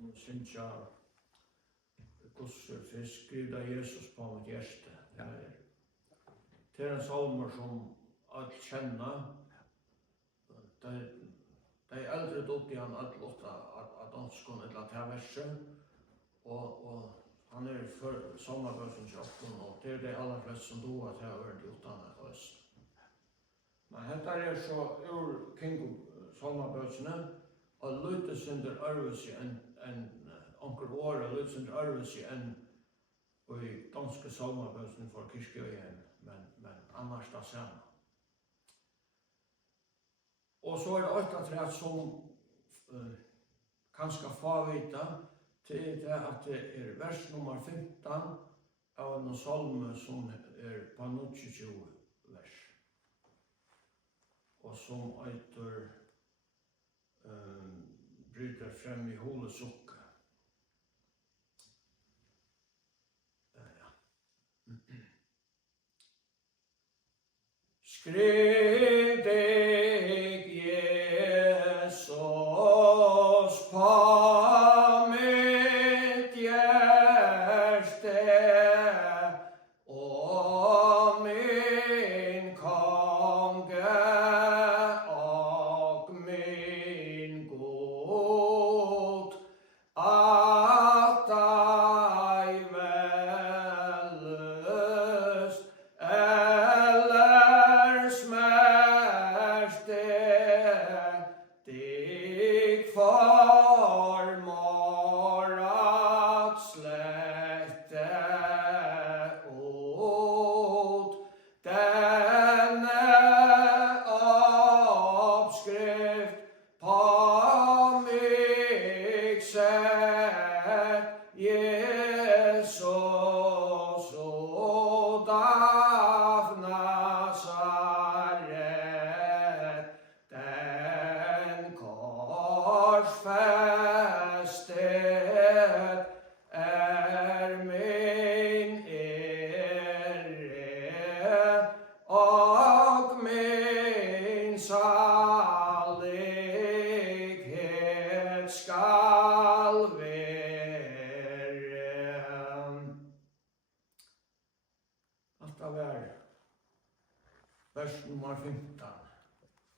kunde synsja Guds fisk skrivda Jesus på mitt hjärta. Det är en salmer som att känna. Det är äldre dott i han att låta att danskon eller att här verset. Och han är för sommarbösen kjoppen och det är det allra flest som då att här är det utan att höst. Men detta är så ur kring sommarbösene och lite synder örvelse en onkel åra lite synder örvelse en i danska sommarbösen för Kirkjöjen men annars det samma. Och så är det åtta träd som kanske få vita till det att det är vers nummer 15 av en salme som är på 22 vers. Och som heter bryter frem i holesukka. Skriv dig Jesus på mitt hjärta och min konge och min god att dig vällust eller smärste dig förmår att släta åt denne uppskrift på mig sätt Jesus och Nasaret den korsfästet är min ära och min salighet skall vara. Allt av vers nummer 15.